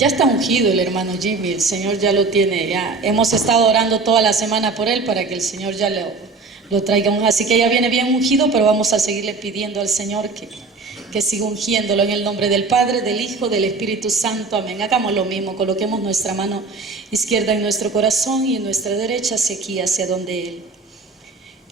Ya está ungido el hermano Jimmy, el Señor ya lo tiene, ya hemos estado orando toda la semana por él para que el Señor ya lo traiga, así que ya viene bien ungido, pero vamos a seguirle pidiendo al Señor que siga ungiéndolo en el nombre del Padre, del Hijo, del Espíritu Santo, amén. Hagamos lo mismo, coloquemos nuestra mano izquierda en nuestro corazón y en nuestra derecha hacia aquí, hacia donde Él.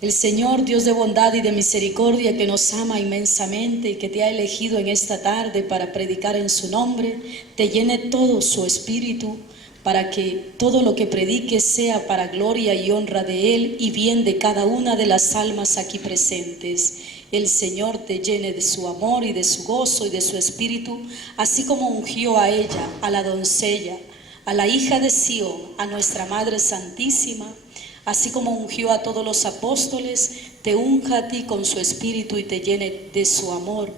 El Señor, Dios de bondad y de misericordia, que nos ama inmensamente y que te ha elegido en esta tarde para predicar en su nombre, te llene todo su espíritu para que todo lo que predique sea para gloria y honra de Él y bien de cada una de las almas aquí presentes. El Señor te llene de su amor y de su gozo y de su espíritu, así como ungió a ella, a la doncella, a la hija de Sión, a nuestra Madre Santísima. Así como ungió a todos los apóstoles, te unja a ti con su espíritu y te llene de su amor.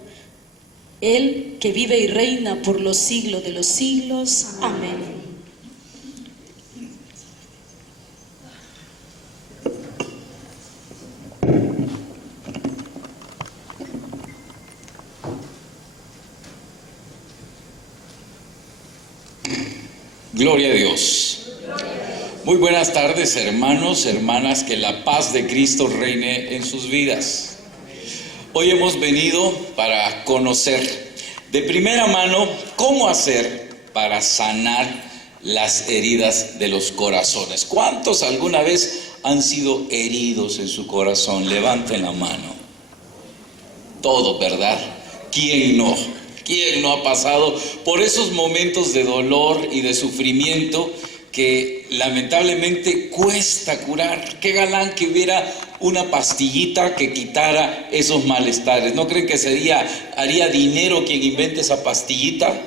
Él que vive y reina por los siglos de los siglos. Amén. Gloria a Dios. Muy buenas tardes, hermanos, hermanas, que la paz de Cristo reine en sus vidas. Hoy hemos venido para conocer de primera mano cómo hacer para sanar las heridas de los corazones. ¿Cuántos alguna vez han sido heridos en su corazón? Levanten la mano. Todos, ¿verdad? ¿Quién no? ¿Quién no ha pasado por esos momentos de dolor y de sufrimiento que lamentablemente cuesta curar? Qué galán que hubiera una pastillita que quitara esos malestares. ¿No creen que haría dinero quien invente esa pastillita?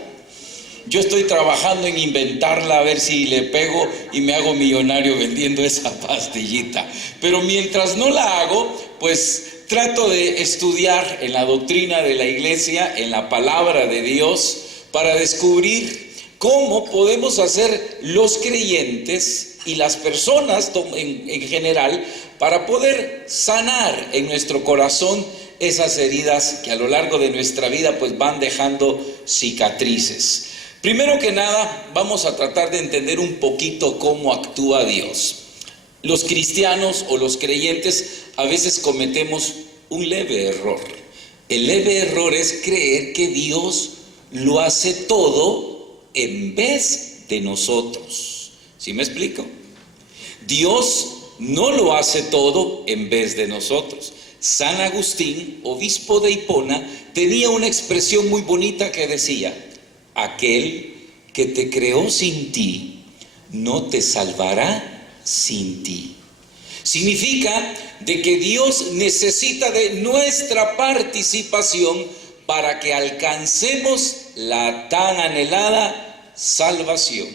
Yo estoy trabajando en inventarla, a ver si le pego y me hago millonario vendiendo esa pastillita. Pero mientras no la hago, pues trato de estudiar en la doctrina de la iglesia, en la palabra de Dios, para descubrir cómo podemos hacer los creyentes y las personas en general para poder sanar en nuestro corazón esas heridas que a lo largo de nuestra vida pues van dejando cicatrices. Primero que nada, vamos a tratar de entender un poquito cómo actúa Dios. Los cristianos o los creyentes a veces cometemos un leve error. El leve error es creer que Dios lo hace todo en vez de nosotros. ¿Sí me explico? Dios no lo hace todo en vez de nosotros. San Agustín, obispo de Hipona, tenía una expresión muy bonita que decía: aquel que te creó sin ti, no te salvará sin ti. Significa de que Dios necesita de nuestra participación para que alcancemos la tan anhelada salvación.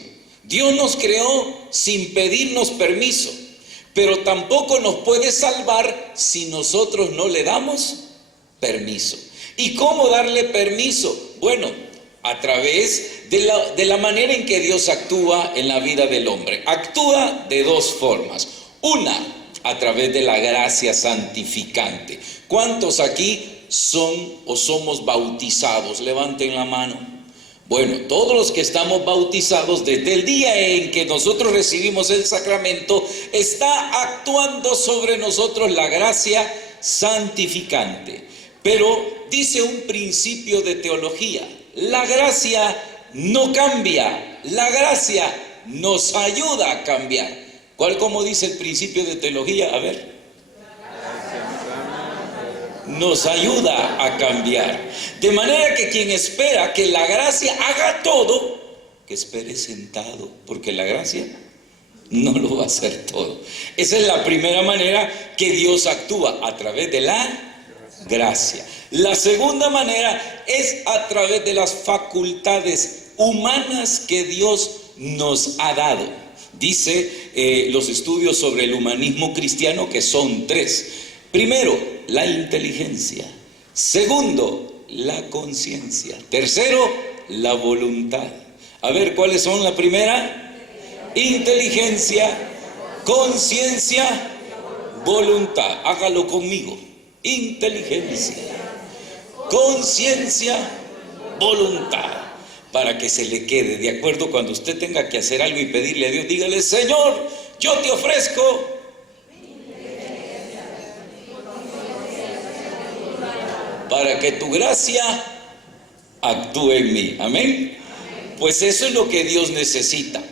Dios nos creó sin pedirnos permiso, pero tampoco nos puede salvar si nosotros no le damos permiso. ¿Y cómo darle permiso? Bueno, a través de la manera en que Dios actúa en la vida del hombre. Actúa de dos formas. Una, a través de la gracia santificante. ¿Cuántos aquí son o somos bautizados? Levanten la mano. Bueno, todos los que estamos bautizados, desde el día en que nosotros recibimos el sacramento, está actuando sobre nosotros la gracia santificante. Pero dice un principio de teología: la gracia no cambia, la gracia nos ayuda a cambiar. ¿Cuál, como dice el principio de teología? A ver. Nos ayuda a cambiar. De manera que quien espera que la gracia haga todo, que espere sentado, porque la gracia no lo va a hacer todo. Esa es la primera manera que Dios actúa, a través de la gracia. La segunda manera es a través de las facultades humanas que Dios nos ha dado. Dice los estudios sobre el humanismo cristiano que son tres. Primero, la inteligencia. Segundo, la conciencia. Tercero, la voluntad. A ver, ¿cuáles son la primera? Inteligencia, conciencia, voluntad. Hágalo conmigo. Inteligencia, conciencia, voluntad. para que se le quede. De acuerdo, cuando usted tenga que hacer algo y pedirle a Dios, dígale: Señor, yo te ofrezco para que tu gracia actúe en mí. Amén. Pues eso es lo que Dios necesita.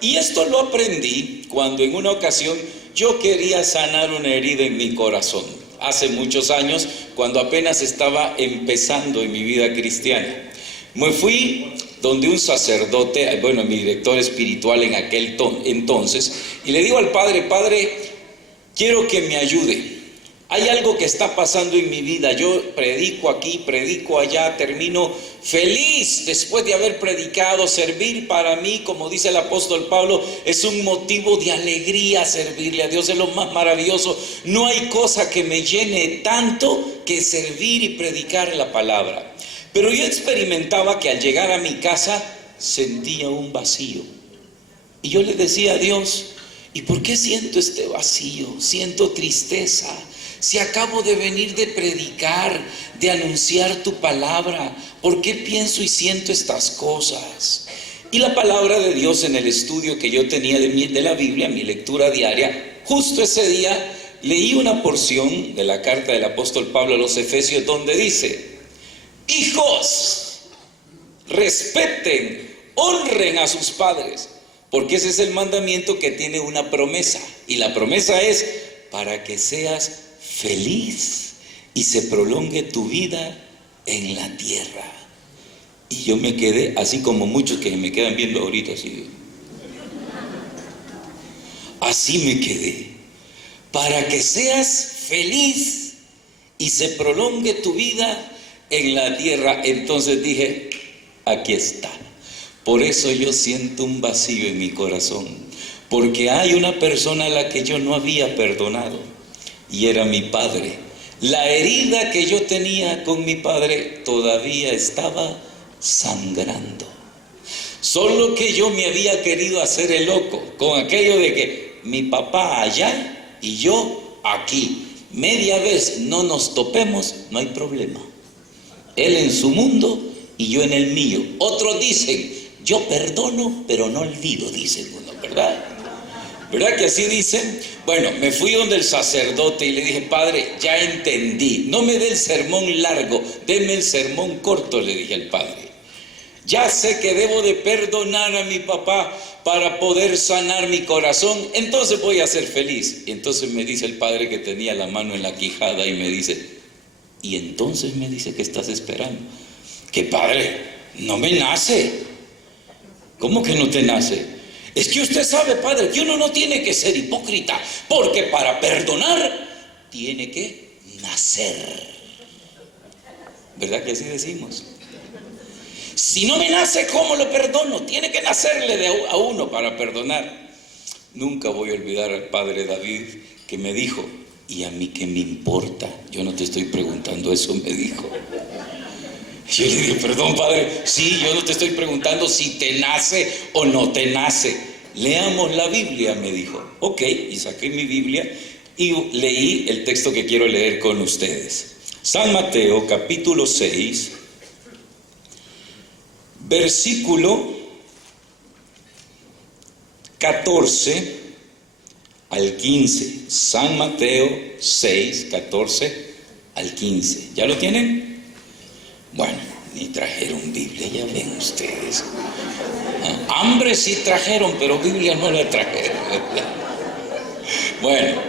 Y esto lo aprendí cuando en una ocasión yo quería sanar una herida en mi corazón. Hace muchos años, cuando apenas estaba empezando en mi vida cristiana. Me fui donde un sacerdote, bueno, mi director espiritual en aquel entonces, y le digo al padre: Padre, quiero que me ayude. Hay algo que está pasando en mi vida. Yo predico aquí, predico allá, termino feliz después de haber predicado. Servir para mí, como dice el apóstol Pablo, es un motivo de alegría. Servirle a Dios es lo más maravilloso. No hay cosa que me llene tanto que servir y predicar la palabra. Pero yo experimentaba que al llegar a mi casa sentía un vacío. Y yo le decía a Dios: ¿y por qué siento este vacío? Siento tristeza. Si acabo de venir de predicar, de anunciar tu palabra, ¿por qué pienso y siento estas cosas? Y la palabra de Dios, en el estudio que yo tenía de la Biblia, mi lectura diaria, justo ese día leí una porción de la carta del apóstol Pablo a los Efesios, donde dice: hijos, respeten, honren a sus padres, porque ese es el mandamiento que tiene una promesa. Y la promesa es para que seas feliz y se prolongue tu vida en la tierra. Y yo me quedé, así como muchos que me quedan viendo ahorita, así me quedé. Para que seas feliz y se prolongue tu vida en la tierra. Entonces dije: aquí está. Por eso yo siento un vacío en mi corazón, porque hay una persona a la que yo no había perdonado. Y era mi padre. La herida que yo tenía con mi padre todavía estaba sangrando. Solo que yo me había querido hacer el loco con aquello de que mi papá allá y yo aquí. Media vez no nos topemos, no hay problema. Él en su mundo y yo en el mío. Otros dicen: yo perdono pero no olvido, dicen uno, ¿verdad? ¿Verdad que así dicen? Bueno, me fui donde el sacerdote y le dije: Padre, ya entendí. No me dé el sermón largo, déme el sermón corto, le dije al Padre. Ya sé que debo de perdonar a mi papá para poder sanar mi corazón, entonces voy a ser feliz. Y entonces me dice el Padre, que tenía la mano en la quijada, y me dice: y entonces me dice, ¿qué estás esperando? Que Padre, no me nace. ¿Cómo que no te nace? Es que usted sabe, Padre, que uno no tiene que ser hipócrita, porque para perdonar tiene que nacer. ¿Verdad que así decimos? Si no me nace, ¿cómo lo perdono? Tiene que nacerle a uno para perdonar. Nunca voy a olvidar al Padre David, que me dijo: ¿y a mí qué me importa? Yo no te estoy preguntando eso, me dijo. Yo le dije: perdón, Padre, sí, yo no te estoy preguntando si te nace o no te nace. Leamos la Biblia, me dijo. Ok, y saqué mi Biblia y leí el texto que quiero leer con ustedes. San Mateo, capítulo 6, versículo 14 al 15. San Mateo 6, 14 al 15. ¿Ya lo tienen? Bueno, ni trajeron Biblia, ya ven ustedes. Hambre sí trajeron, pero Biblia no la trajeron. Bueno,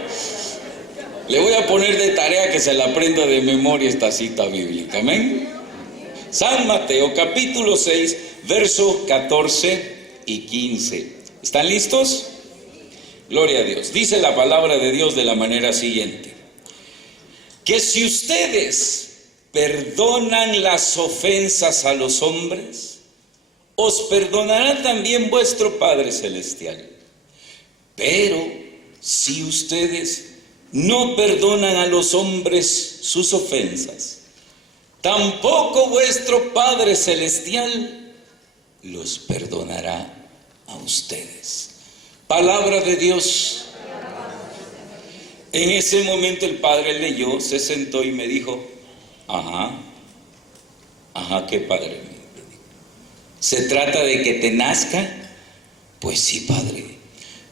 le voy a poner de tarea que se la aprenda de memoria esta cita bíblica. ¿Amén? San Mateo, capítulo 6, versos 14 y 15. ¿Están listos? Gloria a Dios. Dice la palabra de Dios de la manera siguiente: que si ustedes perdonan las ofensas a los hombres, os perdonará también vuestro Padre Celestial. Pero si ustedes no perdonan a los hombres sus ofensas, tampoco vuestro Padre Celestial los perdonará a ustedes. Palabra de Dios. En ese momento el Padre leyó, se sentó y me dijo: ajá, ¿qué, Padre? ¿Se trata de que te nazca? Pues sí, padre.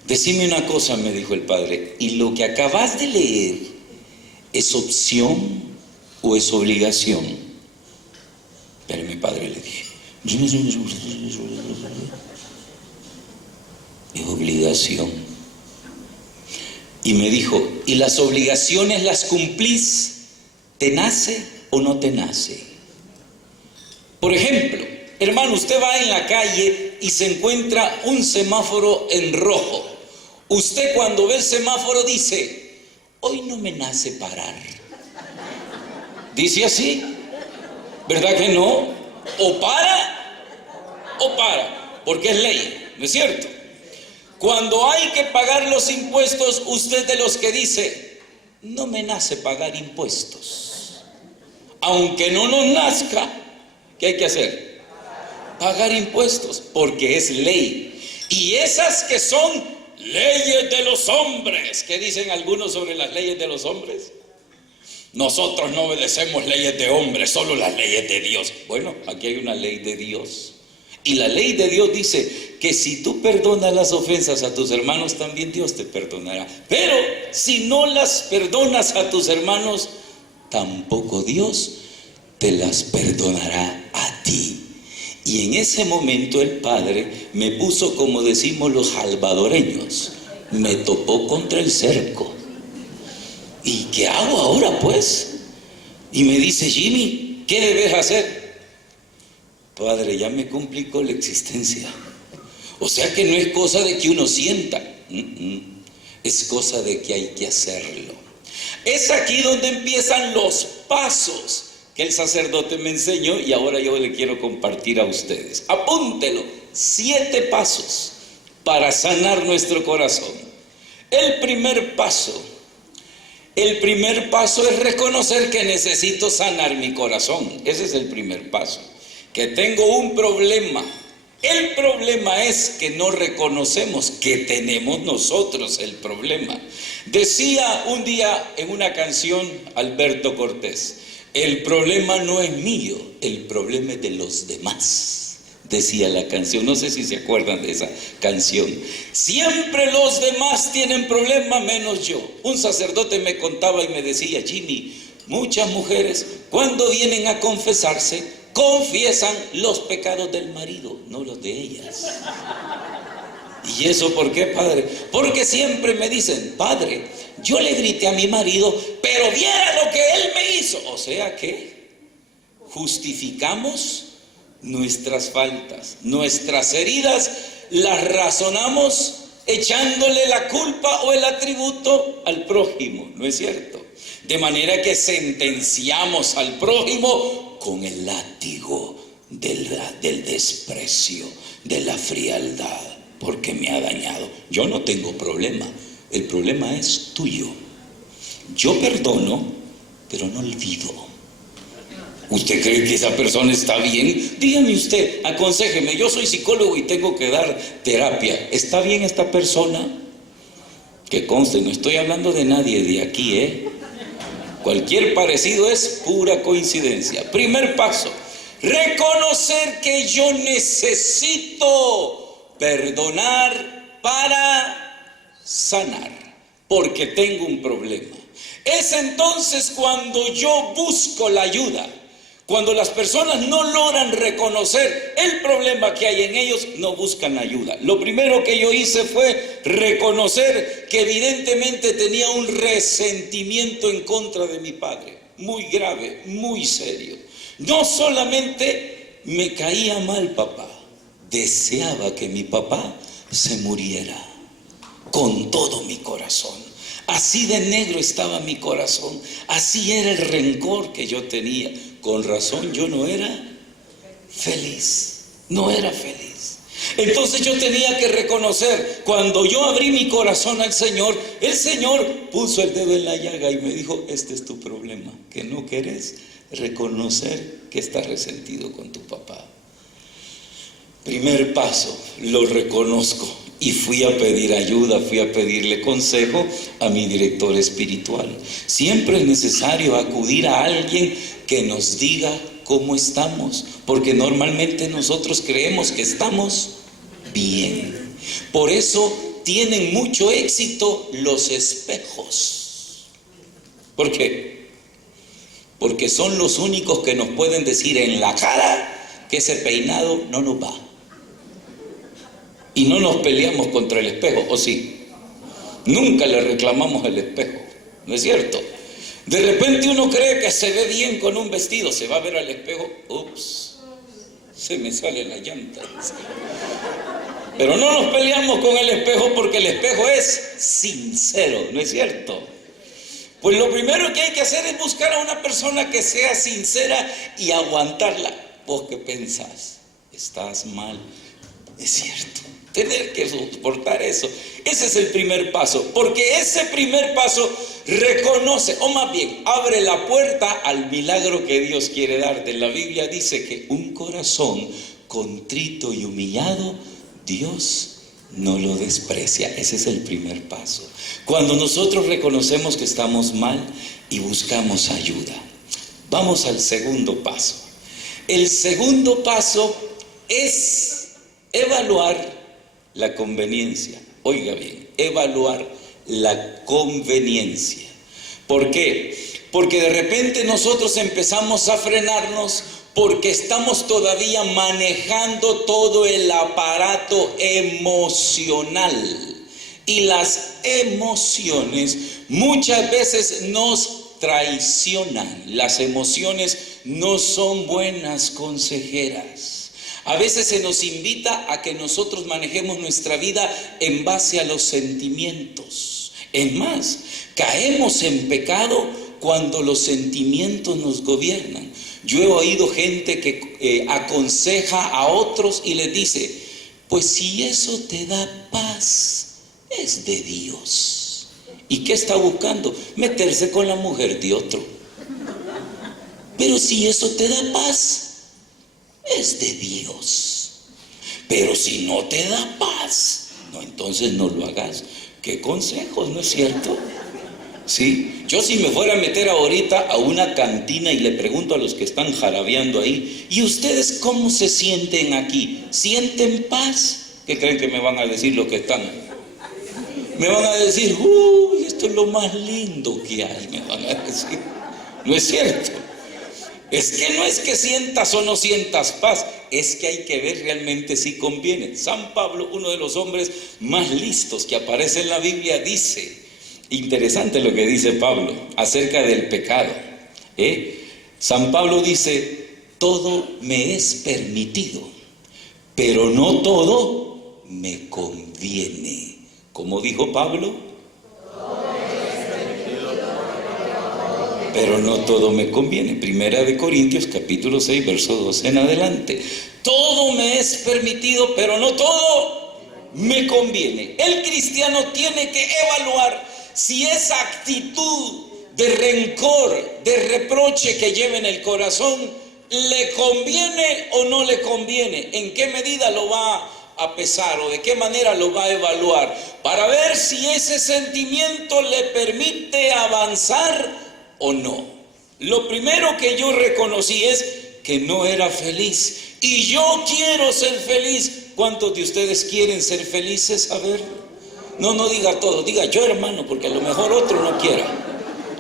Decime una cosa, me dijo el padre, ¿y lo que acabas de leer es opción o es obligación? Espérame, padre, le dije. Es obligación. Y me dijo, ¿y las obligaciones las cumplís? ¿Te nace o no te nace? Por ejemplo, hermano, usted va en la calle y se encuentra un semáforo en rojo. Usted cuando ve el semáforo dice, hoy no me nace parar. Dice así, ¿verdad que no? O para, porque es ley, ¿no es cierto? Cuando hay que pagar los impuestos, usted de los que dice, no me nace pagar impuestos. Aunque no nos nazca, ¿qué hay que hacer? Pagar impuestos, porque es ley. Y esas que son leyes de los hombres, ¿qué dicen algunos sobre las leyes de los hombres? Nosotros no obedecemos leyes de hombres, solo las leyes de Dios. Bueno, aquí hay una ley de Dios. Y la ley de Dios dice que si tú perdonas las ofensas a tus hermanos, también Dios te perdonará. Pero si no las perdonas a tus hermanos, tampoco Dios te las perdonará a ti. Y en ese momento el Padre me puso, como decimos los salvadoreños, me topó contra el cerco. ¿Y qué hago ahora, pues? Y me dice, Jimmy, ¿qué debes hacer? Padre, ya me complicó la existencia. O sea que no es cosa de que uno sienta, es cosa de que hay que hacerlo. Es aquí donde empiezan los pasos que el sacerdote me enseñó y ahora yo le quiero compartir a ustedes. Apúntelo, 7 pasos para sanar nuestro corazón. El primer paso es reconocer que necesito sanar mi corazón. Ese es el primer paso. Que tengo un problema. El problema es que no reconocemos que tenemos nosotros el problema. Decía un día en una canción Alberto Cortés, el problema no es mío, el problema es de los demás. Decía la canción, no sé si se acuerdan de esa canción. Siempre los demás tienen problemas menos yo. Un sacerdote me contaba y me decía, Jimmy, muchas mujeres cuando vienen a confesarse, confiesan los pecados del marido, no los de ellas. ¿Y eso por qué, padre? Porque siempre me dicen, padre, yo le grité a mi marido, pero viera lo que él me hizo. O sea que justificamos nuestras faltas, nuestras heridas, las razonamos echándole la culpa o el atributo al prójimo, ¿no es cierto? De manera que sentenciamos al prójimo con el látigo del desprecio, de la frialdad, porque me ha dañado. Yo no tengo problema, el problema es tuyo. Yo perdono, pero no olvido. ¿Usted cree que esa persona está bien? Dígame usted, aconséjeme, yo soy psicólogo y tengo que dar terapia. ¿Está bien esta persona? Que conste, no estoy hablando de nadie de aquí, Cualquier parecido es pura coincidencia. Primer paso, reconocer que yo necesito perdonar para sanar, porque tengo un problema. Es entonces cuando yo busco la ayuda. Cuando las personas no logran reconocer el problema que hay en ellos, no buscan ayuda. Lo primero que yo hice fue reconocer que evidentemente tenía un resentimiento en contra de mi padre, muy grave, muy serio. No solamente me caía mal papá, deseaba que mi papá se muriera con todo mi corazón. Así de negro estaba mi corazón, así era el rencor que yo tenía. Con razón yo no era feliz. Entonces yo tenía que reconocer, cuando yo abrí mi corazón al Señor, el Señor puso el dedo en la llaga y me dijo, este es tu problema, que no querés reconocer que estás resentido con tu papá. Primer paso, lo reconozco. Y fui a pedir ayuda, fui a pedirle consejo a mi director espiritual. Siempre es necesario acudir a alguien que nos diga cómo estamos, porque normalmente nosotros creemos que estamos bien. Por eso tienen mucho éxito los espejos. ¿Por qué? Porque son los únicos que nos pueden decir en la cara que ese peinado no nos va. Y no nos peleamos contra el espejo, ¿o sí? Nunca le reclamamos al espejo, ¿no es cierto? De repente uno cree que se ve bien con un vestido, se va a ver al espejo, ups, se me sale la llanta. Pero no nos peleamos con el espejo porque el espejo es sincero, ¿no es cierto? Pues lo primero que hay que hacer es buscar a una persona que sea sincera y aguantarla. ¿Vos qué pensás? Estás mal, es cierto. Tener que soportar eso. Ese es el primer paso, porque ese primer paso reconoce, o más bien, abre la puerta al milagro que Dios quiere darte. La Biblia dice que un corazón contrito y humillado, Dios no lo desprecia. Ese es el primer paso. Cuando nosotros reconocemos que estamos mal y buscamos ayuda. Vamos al segundo paso. El segundo paso es evaluar la conveniencia. Oiga bien, evaluar la conveniencia. ¿Por qué? Porque de repente nosotros empezamos a frenarnos porque estamos todavía manejando todo el aparato emocional. Y las emociones muchas veces nos traicionan. Las emociones no son buenas consejeras. A veces se nos invita a que nosotros manejemos nuestra vida en base a los sentimientos. Es más, caemos en pecado cuando los sentimientos nos gobiernan. Yo he oído gente que aconseja a otros y les dice, pues si eso te da paz, es de Dios. ¿Y qué está buscando? Meterse con la mujer de otro. Pero si eso te da paz, es de Dios. Pero si no te da paz, no, entonces no lo hagas. ¿Qué consejos, no es cierto? Sí, yo si me fuera a meter ahorita a una cantina y le pregunto a los que están jarabeando ahí, ¿y ustedes cómo se sienten aquí? ¿Sienten paz? ¿Qué creen que me van a decir los que están? Me van a decir, uy, esto es lo más lindo que hay, me van a decir. ¿No es cierto? Es que no es que sientas o no sientas paz, es que hay que ver realmente si conviene. San Pablo, uno de los hombres más listos que aparece en la Biblia, dice, interesante lo que dice Pablo acerca del pecado. San Pablo dice, todo me es permitido, pero no todo me conviene. ¿Cómo dijo Pablo? Pero no todo me conviene. Primera de Corintios capítulo 6 verso 12 en adelante. Todo me es permitido, pero no todo me conviene. El cristiano tiene que evaluar si esa actitud de rencor, de reproche que lleva en el corazón, le conviene o no le conviene. ¿En qué medida lo va a pesar o de qué manera lo va a evaluar? Para ver si ese sentimiento le permite avanzar o no. Lo primero que yo reconocí es que no era feliz y yo quiero ser feliz. ¿Cuántos de ustedes quieren ser felices? A ver, no diga todo, diga yo, hermano, porque a lo mejor otro no quiera.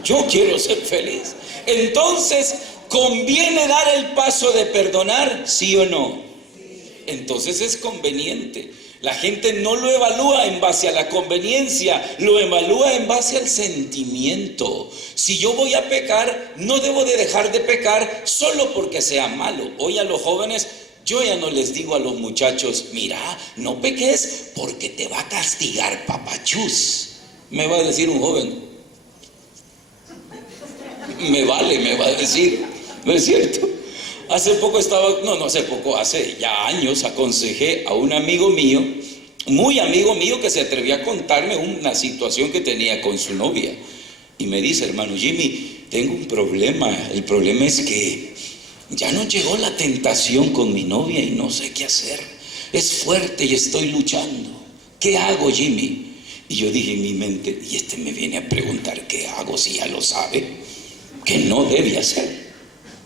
Yo quiero ser feliz. Entonces, ¿conviene dar el paso de perdonar? ¿Sí o no? Entonces es conveniente. La gente no lo evalúa en base a la conveniencia, lo evalúa en base al sentimiento. Si yo voy a pecar, no debo de dejar de pecar solo porque sea malo. Hoy a los jóvenes, yo ya no les digo a los muchachos, mira, no peques porque te va a castigar papachús. Me va a decir un joven, me vale, me va a decir, ¿no es cierto? Hace poco hace ya años aconsejé a un amigo mío, muy amigo mío, que se atrevió a contarme una situación que tenía con su novia. Y me dice, hermano Jimmy, tengo un problema. El problema es que ya no llegó la tentación con mi novia y no sé qué hacer. Es fuerte y estoy luchando. ¿Qué hago, Jimmy? Y yo dije en mi mente, y este me viene a preguntar, ¿qué hago si ya lo sabe? Que no debe hacer.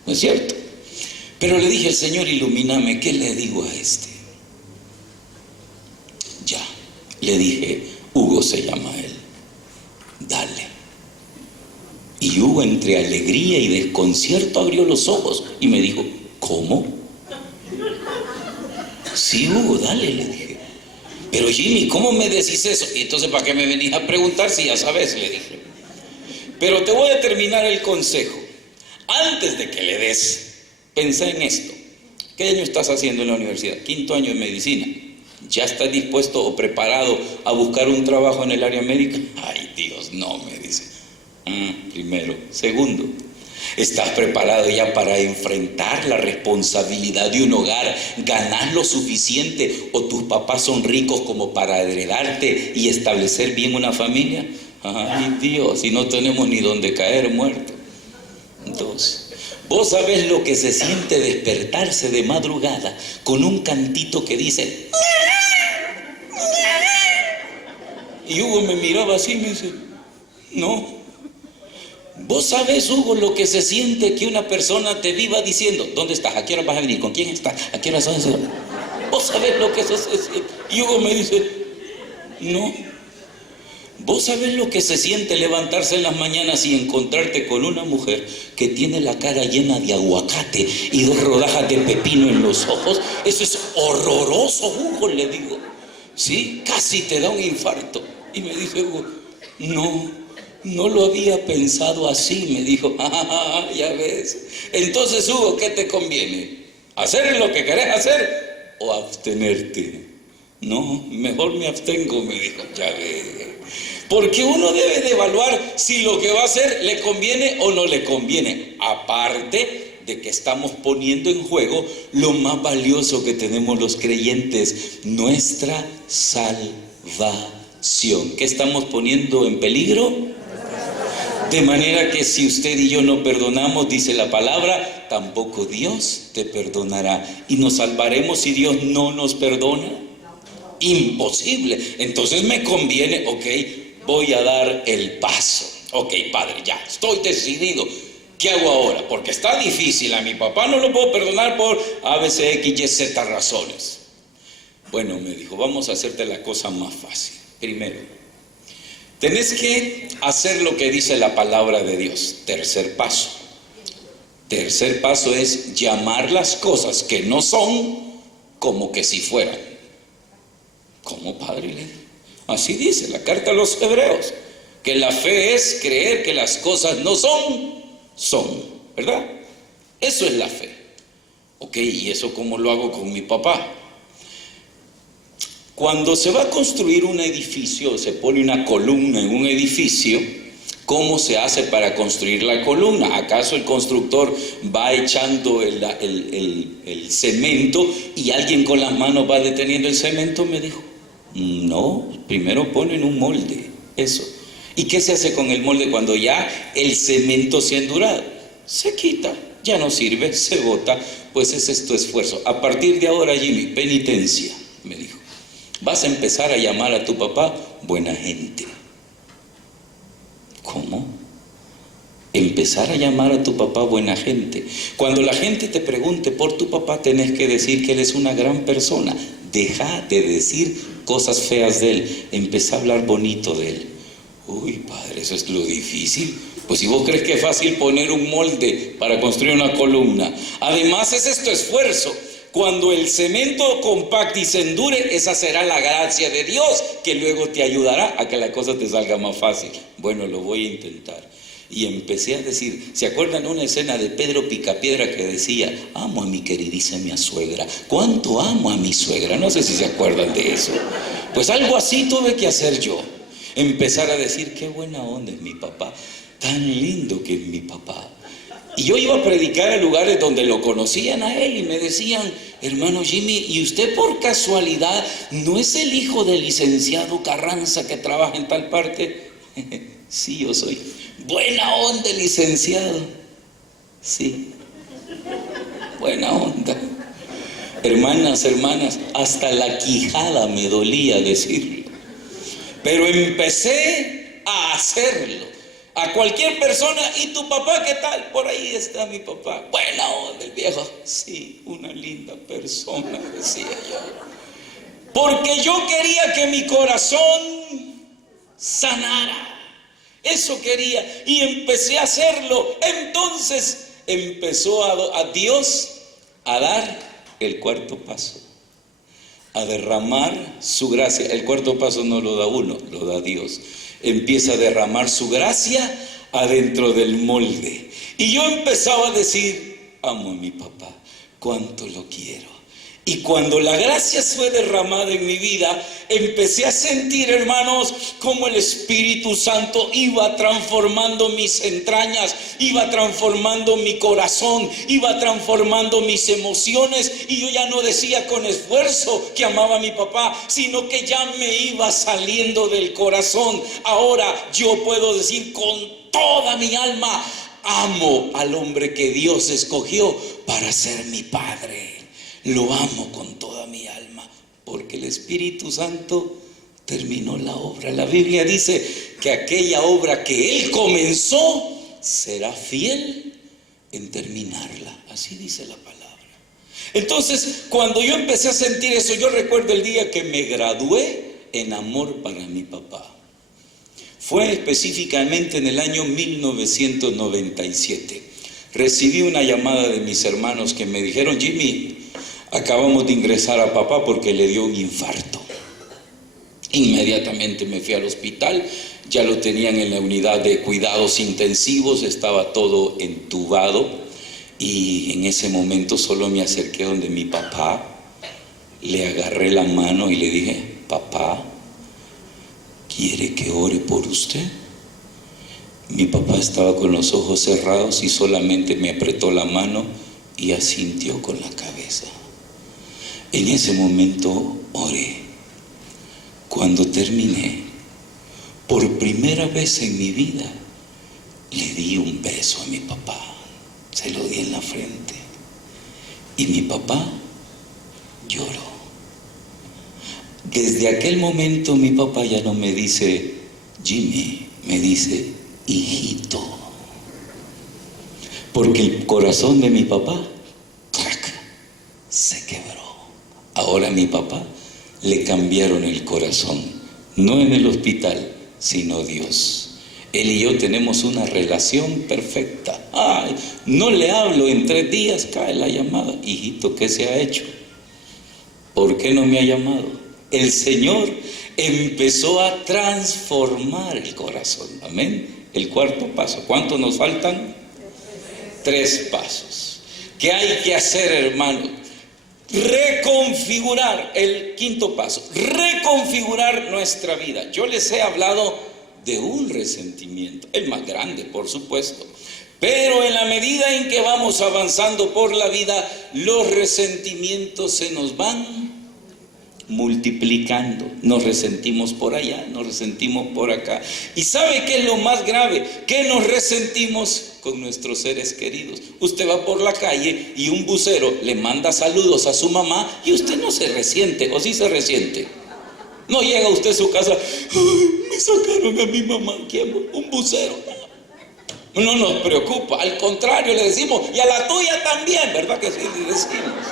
¿No es cierto? Pero le dije al Señor, ilumíname, ¿qué le digo a este? Ya, le dije, Hugo se llama él, dale. Y Hugo, entre alegría y desconcierto, abrió los ojos y me dijo, ¿cómo? Sí, Hugo, dale, le dije. Pero Jimmy, ¿cómo me decís eso? Y entonces, ¿para qué me venís a preguntar si ya sabes? Le dije. Pero te voy a terminar el consejo. Antes de que le des, pensá en esto. ¿Qué año estás haciendo en la universidad? 5º año de medicina. ¿Ya estás dispuesto o preparado a buscar un trabajo en el área médica? Ay, Dios, no, me dice. Primero. Segundo, ¿estás preparado ya para enfrentar la responsabilidad de un hogar? ¿Ganás lo suficiente o tus papás son ricos como para heredarte y establecer bien una familia? Ay, Dios, y no tenemos ni dónde caer muerto. Entonces, vos sabés lo que se siente despertarse de madrugada con un cantito que dice... Y Hugo me miraba así y me dice, no. Vos sabés, Hugo, lo que se siente que una persona te viva diciendo, ¿dónde estás? ¿A qué hora vas a venir? ¿Con quién estás? ¿A qué hora son? Vos sabés lo que se siente. Y Hugo me dice, no. Vos sabés lo que se siente levantarse en las mañanas y encontrarte con una mujer que tiene la cara llena de aguacate y 2 rodajas de pepino en los ojos. Eso es horroroso, Hugo, le digo. Sí, casi te da un infarto. Y me dice Hugo, no lo había pensado así. Me dijo, ya ves. Entonces, Hugo, ¿qué te conviene? ¿Hacer lo que querés hacer o abstenerte? No, mejor me abstengo, me dijo, ya ves. Porque uno debe de evaluar si lo que va a hacer le conviene o no le conviene. Aparte de que estamos poniendo en juego lo más valioso que tenemos los creyentes, nuestra salvación. ¿Qué estamos poniendo en peligro? De manera que si usted y yo no perdonamos, dice la palabra, tampoco Dios te perdonará. ¿Y nos salvaremos si Dios no nos perdona? Imposible. Entonces me conviene, ok, voy a dar el paso. Ok, Padre, ya, estoy decidido. ¿Qué hago ahora? Porque está difícil. A mi papá no lo puedo perdonar por A, B, C, X, Y, Z razones. Bueno, me dijo, vamos a hacerte la cosa más fácil. Primero, tenés que hacer lo que dice la palabra de Dios. Tercer paso. Tercer paso es llamar las cosas que no son como que si fueran. ¿Cómo, Padre? Así dice la carta a los Hebreos, que la fe es creer que las cosas no son, ¿verdad? Eso es la fe. Ok, ¿y eso cómo lo hago con mi papá? Cuando se va a construir un edificio, se pone una columna en un edificio, ¿cómo se hace para construir la columna? ¿Acaso el constructor va echando el cemento y alguien con las manos va deteniendo el cemento? Me dijo. No, primero ponen un molde, eso. ¿Y qué se hace con el molde cuando ya el cemento se ha endurado? Se quita, ya no sirve, se bota. Pues ese es tu esfuerzo. A partir de ahora, Jimmy, penitencia, me dijo. Vas a empezar a llamar a tu papá buena gente. ¿Cómo? Empezar a llamar a tu papá buena gente. Cuando la gente te pregunte por tu papá, tenés que decir que él es una gran persona. Deja de decir cosas feas de él. Empezá a hablar bonito de él. Uy, Padre, eso es lo difícil. Pues si vos crees que es fácil poner un molde para construir una columna. Además, ese es tu esfuerzo. Cuando el cemento compacte y se endure, esa será la gracia de Dios, que luego te ayudará a que la cosa te salga más fácil. Bueno, lo voy a intentar. Y empecé a decir, ¿se acuerdan una escena de Pedro Picapiedra que decía, amo a mi queridísima suegra? ¿Cuánto amo a mi suegra? No sé si se acuerdan de eso. Pues algo así tuve que hacer yo. Empezar a decir, qué buena onda es mi papá, tan lindo que es mi papá. Y yo iba a predicar en lugares donde lo conocían a él y me decían, hermano Jimmy, ¿y usted por casualidad no es el hijo del licenciado Carranza que trabaja en tal parte? Sí, yo soy. Buena onda, licenciado. Sí, buena onda. Hermanas, hasta la quijada me dolía decirlo. Pero empecé a hacerlo. a cualquier persona. ¿Y tu papá qué tal? Por ahí está mi papá. Buena onda el viejo. Sí, una linda persona, decía yo. Porque yo quería que mi corazón sanara. Eso quería y empecé a hacerlo. Entonces empezó a Dios a dar el cuarto paso, a derramar su gracia. El cuarto paso no lo da uno, lo da Dios. Empieza a derramar su gracia adentro del molde. Y yo empezaba a decir, amo a mi papá, cuánto lo quiero. Y cuando la gracia fue derramada en mi vida, empecé a sentir, hermanos, como el Espíritu Santo iba transformando mis entrañas, iba transformando mi corazón, iba transformando mis emociones. Y yo ya no decía con esfuerzo que amaba a mi papá, sino que ya me iba saliendo del corazón. Ahora yo puedo decir con toda mi alma, amo al hombre que Dios escogió para ser mi padre. Lo amo con toda mi alma, porque el Espíritu Santo terminó la obra. La Biblia dice que aquella obra que Él comenzó, será fiel en terminarla. Así dice la palabra. Entonces, cuando yo empecé a sentir eso, yo recuerdo el día que me gradué en amor para mi papá. Fue específicamente en el año 1997. Recibí una llamada de mis hermanos que me dijeron, Jimmy, acabamos de ingresar a papá porque le dio un infarto. Inmediatamente me fui al hospital, ya lo tenían en la unidad de cuidados intensivos, estaba todo entubado y en ese momento solo me acerqué donde mi papá, le agarré la mano y le dije, papá, ¿quiere que ore por usted? Mi papá estaba con los ojos cerrados y solamente me apretó la mano y asintió con la cabeza. En ese momento oré. Cuando terminé, por primera vez en mi vida, le di un beso a mi papá. Se lo di en la frente. Y mi papá lloró. Desde aquel momento mi papá ya no me dice Jimmy, me dice hijito. Porque el corazón de mi papá, ¡crac!, se quebró. Ahora a mi papá le cambiaron el corazón, no en el hospital, sino Dios. Él y yo tenemos una relación perfecta. Ay, no le hablo, en 3 días cae la llamada. Hijito, ¿qué se ha hecho? ¿Por qué no me ha llamado? El Señor empezó a transformar el corazón. Amén. El cuarto paso. ¿Cuántos nos faltan? 3 pasos. ¿Qué hay que hacer, hermano? Reconfigurar, el quinto paso, reconfigurar nuestra vida. Yo les he hablado de un resentimiento, el más grande, por supuesto, pero en la medida en que vamos avanzando por la vida, los resentimientos se nos van multiplicando. Nos resentimos por allá, nos resentimos por acá. ¿Y sabe qué es lo más grave? Que nos resentimos con nuestros seres queridos. Usted va por la calle y un bucero le manda saludos a su mamá y usted no se resiente, ¿o sí se resiente? No llega usted a su casa, ay, me sacaron a mi mamá, ¿quién? Un bucero. No nos preocupa, al contrario le decimos, y a la tuya también, ¿verdad que sí le decimos?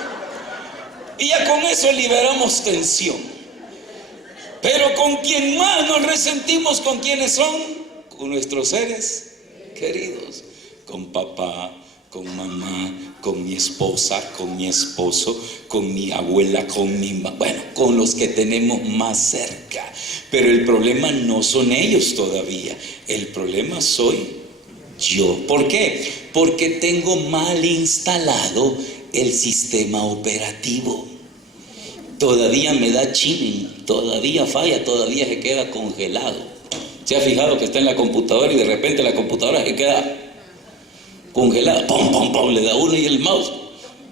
Y ya con eso liberamos tensión. Pero con quien más nos resentimos, ¿con quiénes son? Con nuestros seres queridos. Con papá, con mamá, con mi esposa, con mi esposo, con mi abuela, con mi bueno, con los que tenemos más cerca. Pero el problema no son ellos todavía. El problema soy yo. ¿Por qué? Porque tengo mal instalado el sistema operativo. Todavía me da chilling, todavía falla, todavía se queda congelado. ¿Se ha fijado que está en la computadora y de repente la computadora se queda congelada? ¡Pum, pum, pum! Le da uno y el mouse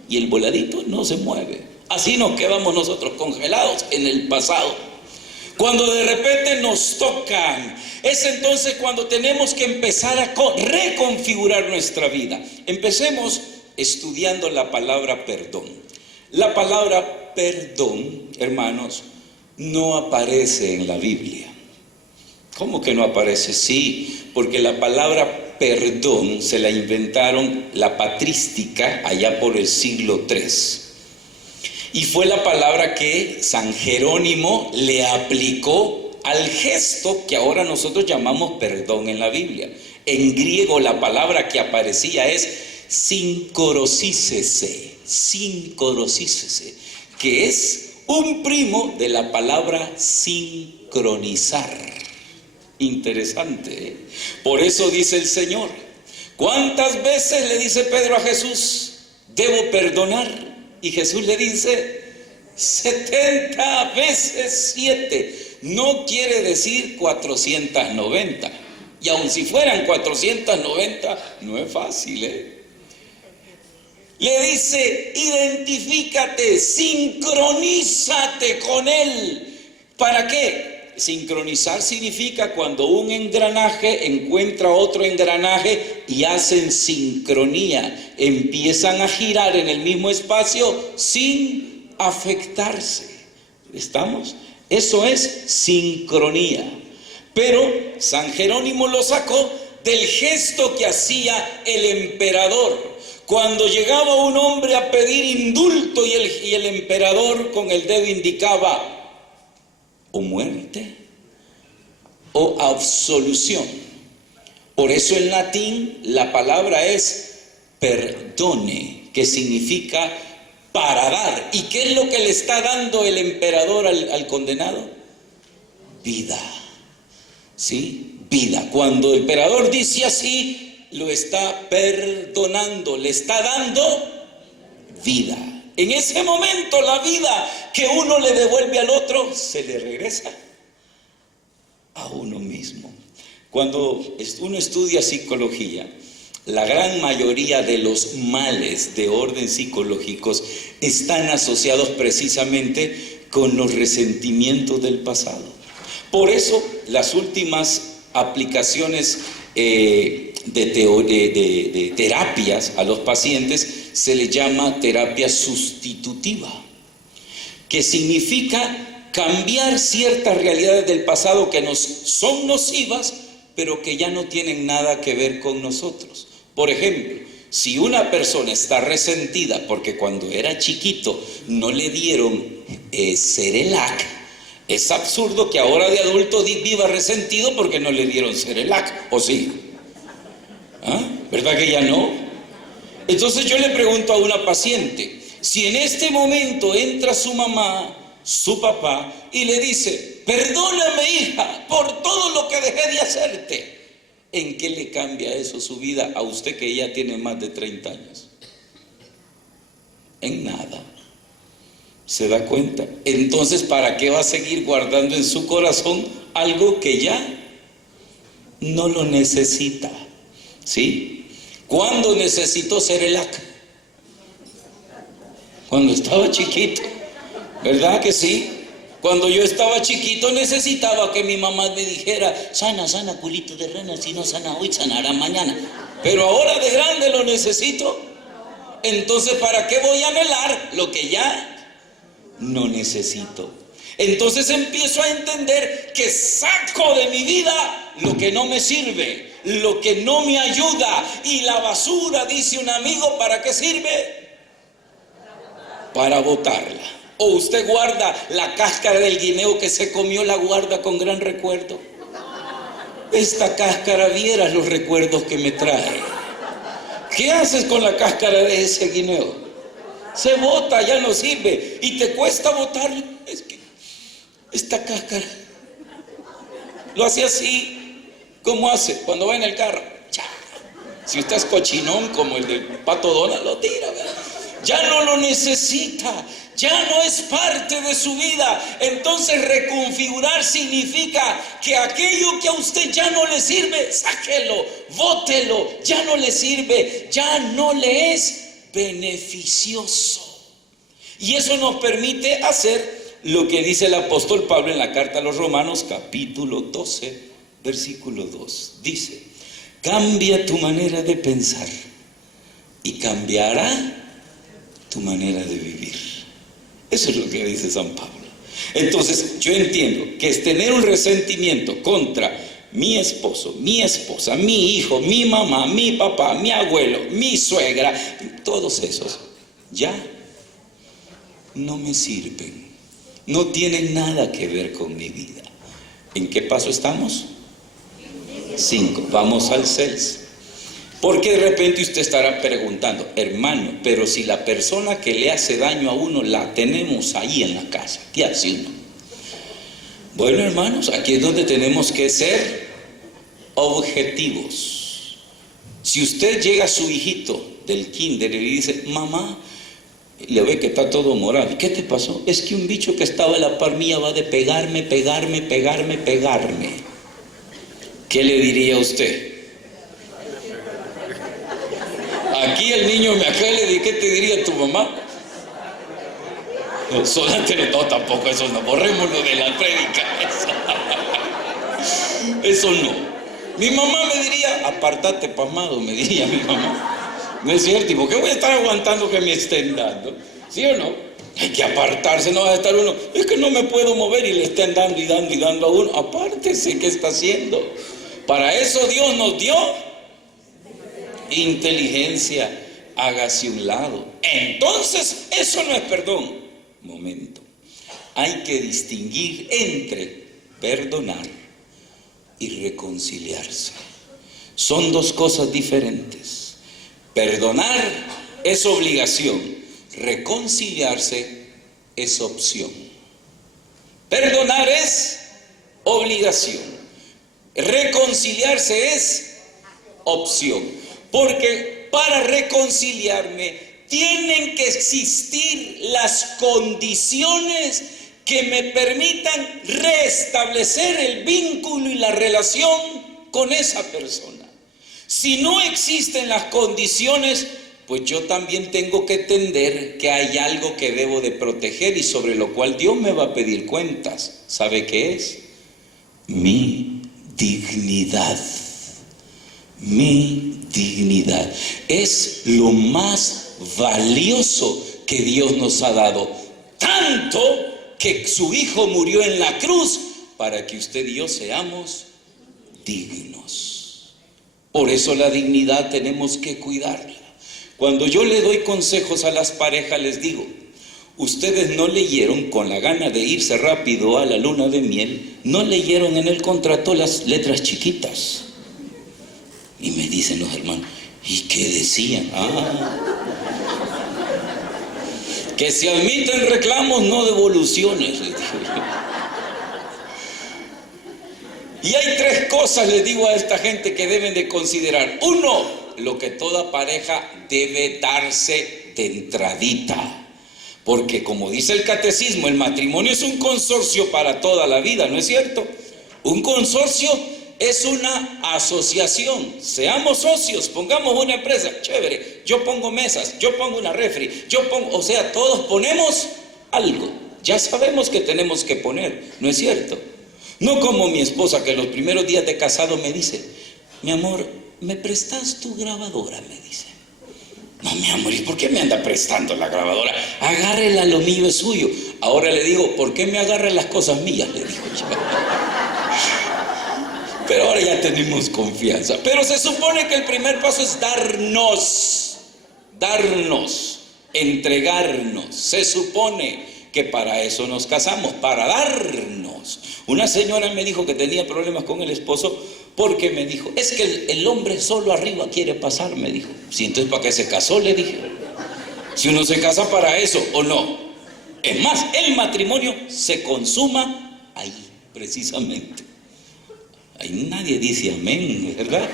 y el voladito no se mueve. Así nos quedamos nosotros congelados en el pasado. Cuando de repente nos tocan, es entonces cuando tenemos que empezar a reconfigurar nuestra vida. Empecemos estudiando la palabra perdón. La palabra perdón, hermanos, no aparece en la Biblia. ¿Cómo que no aparece? Sí, porque la palabra perdón se la inventaron la patrística allá por el siglo III. Y fue la palabra que San Jerónimo le aplicó al gesto que ahora nosotros llamamos perdón en la Biblia. En griego la palabra que aparecía es sinkorosísese, que es un primo de la palabra sincronizar. Interesante, ¿eh? Por eso dice el Señor, ¿cuántas veces le dice Pedro a Jesús, debo perdonar? Y Jesús le dice, 70 veces 7. No quiere decir 490. Y aun si fueran 490, no es fácil, ¿eh? Le dice, identifícate, sincronízate con Él. ¿Para qué? Sincronizar significa cuando un engranaje encuentra otro engranaje y hacen sincronía, empiezan a girar en el mismo espacio sin afectarse. ¿Estamos? Eso es sincronía. Pero San Jerónimo lo sacó del gesto que hacía el emperador. Cuando llegaba un hombre a pedir indulto y el emperador con el dedo indicaba o muerte o absolución. Por eso en latín la palabra es perdone, que significa para dar. ¿Y qué es lo que le está dando el emperador al condenado? Vida. ¿Sí? Vida. Cuando el emperador dice así, lo está perdonando, le está dando vida. En ese momento la vida que uno le devuelve al otro se le regresa a uno mismo. Cuando uno estudia psicología, la gran mayoría de los males de orden psicológicos están asociados precisamente con los resentimientos del pasado. Por eso las últimas aplicaciones de terapias a los pacientes se les llama terapia sustitutiva, que significa cambiar ciertas realidades del pasado que nos son nocivas, pero que ya no tienen nada que ver con nosotros. Por ejemplo, si una persona está resentida porque cuando era chiquito no le dieron Cerelac, es absurdo que ahora de adulto viva resentido porque no le dieron Cerelac, ¿o sí? ¿Ah? ¿Verdad que ya no? Entonces yo le pregunto a una paciente, si en este momento entra su mamá, su papá, y le dice, perdóname hija por todo lo que dejé de hacerte, ¿en qué le cambia eso su vida a usted que ya tiene más de 30 años? En nada. ¿Se da cuenta? Entonces, ¿para qué va a seguir guardando en su corazón algo que ya no lo necesita? ¿Sí? ¿Cuándo necesitó Cerelac? Cuando estaba chiquito. ¿Verdad que sí? Cuando yo estaba chiquito necesitaba que mi mamá me dijera, sana, sana, culito de rana, si no sana hoy, sanará mañana. Pero ahora de grande lo necesito. Entonces, ¿para qué voy a anhelar lo que ya no necesito? Entonces empiezo a entender que saco de mi vida lo que no me sirve, lo que no me ayuda. Y la basura, dice un amigo, ¿para qué sirve? Para botarla. O usted guarda la cáscara del guineo que se comió, la guarda con gran recuerdo. Esta cáscara, vieras los recuerdos que me trae. ¿Qué haces con la cáscara de ese guineo? Se bota, ya no sirve. Y te cuesta botarlo. Es que esta cáscara lo hace así. ¿Cómo hace? Cuando va en el carro. ¡Cha! Si usted es cochinón como el del Pato Donald, lo tira, ¿verdad? Ya no lo necesita, ya no es parte de su vida. Entonces reconfigurar significa que aquello que a usted ya no le sirve, sáquelo, bótelo, ya no le sirve, ya no le es beneficioso. Y eso nos permite hacer lo que dice el apóstol Pablo en la carta a los Romanos, capítulo 12, versículo 2. Dice, cambia tu manera de pensar y cambiará tu manera de vivir. Eso es lo que dice San Pablo. Entonces yo entiendo que es tener un resentimiento contra mi esposo, mi esposa, mi hijo, mi mamá, mi papá, mi abuelo, mi suegra, todos esos, ya no me sirven, no tienen nada que ver con mi vida. ¿En qué paso estamos? 5, vamos al 6. Porque de repente usted estará preguntando, hermano, pero si la persona que le hace daño a uno la tenemos ahí en la casa, ¿qué hace uno? Bueno, hermanos, aquí es donde tenemos que ser objetivos. Si usted llega a su hijito del kinder y le dice, mamá, le ve que está todo morado, ¿qué te pasó? Es que un bicho que estaba a la par mía va de pegarme. ¿Qué le diría a usted? Aquí el niño me acaba le dije, ¿qué te diría tu mamá? No, solamente no, tampoco eso no, borrémoslo de la prédica. Eso no. Mi mamá me diría, apártate pasmado, me diría mi mamá. No es cierto, ¿y por qué voy a estar aguantando que me estén dando? ¿Sí o no? Hay que apartarse, no va a estar uno, es que no me puedo mover y le estén dando y dando a uno. Apártese, ¿qué está haciendo? Para eso Dios nos dio inteligencia, hágase un lado. Entonces, eso no es perdón. Momento. Hay que distinguir entre perdonar y reconciliarse. Son dos cosas diferentes. Perdonar es obligación, reconciliarse es opción. Perdonar es obligación, reconciliarse es opción. Porque para reconciliarme tienen que existir las condiciones que me permitan restablecer el vínculo y la relación con esa persona. Si no existen las condiciones, pues yo también tengo que entender que hay algo que debo de proteger y sobre lo cual Dios me va a pedir cuentas. ¿Sabe qué es? Mi dignidad. Mi dignidad es lo más valioso que Dios nos ha dado, tanto que su Hijo murió en la cruz para que usted y yo seamos dignos. Por eso la dignidad tenemos que cuidarla. Cuando yo le doy consejos a las parejas, les digo, ustedes no leyeron, con la gana de irse rápido a la luna de miel, no leyeron en el contrato las letras chiquitas. Y me dicen los hermanos, ¿y qué decían? Que se admiten reclamos, no devoluciones. Y hay 3 cosas, les digo a esta gente, que deben de considerar. 1, lo que toda pareja debe darse de entradita. Porque como dice el catecismo, el matrimonio es un consorcio para toda la vida, ¿no es cierto? Un consorcio es una asociación. Seamos socios, pongamos una empresa, chévere, yo pongo mesas, yo pongo una refri, o sea, todos ponemos algo. Ya sabemos que tenemos que poner, ¿no es cierto? No como mi esposa, que los primeros días de casado me dice, mi amor, ¿me prestas tu grabadora? Me dice. No, mi amor, ¿y por qué me anda prestando la grabadora? Agárrela, lo mío es suyo. Ahora le digo, ¿por qué me agarran las cosas mías? Le digo yo. Pero ahora ya tenemos confianza. Pero se supone que el primer paso es darnos, entregarnos. Se supone que para eso nos casamos, para darnos. Una señora me dijo que tenía problemas con el esposo porque me dijo, es que el hombre solo arriba quiere pasar, me dijo. Sí, entonces ¿para qué se casó? Le dije. Si uno se casa para eso o no. Es más, el matrimonio se consuma ahí, precisamente. Ahí nadie dice amén, ¿verdad?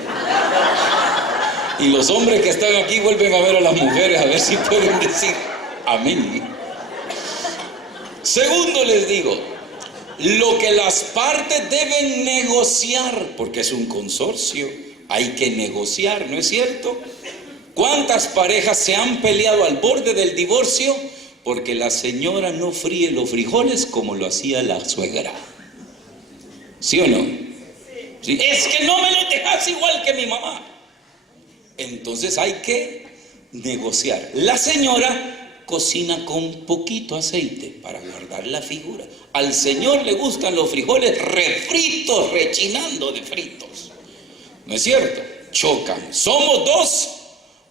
Y los hombres que están aquí vuelven a ver a las mujeres a ver si pueden decir amén. Segundo, les digo, lo que las partes deben negociar, porque es un consorcio, hay que negociar, ¿no es cierto? ¿Cuántas parejas se han peleado al borde del divorcio porque la señora no fríe los frijoles como lo hacía la suegra? ¿Sí o no? ¿Sí? Es que no me lo dejas igual que mi mamá. Entonces hay que negociar. La señora cocina con poquito aceite para guardar la figura. Al Señor le gustan los frijoles refritos, rechinando de fritos. ¿No es cierto? Chocan. Somos dos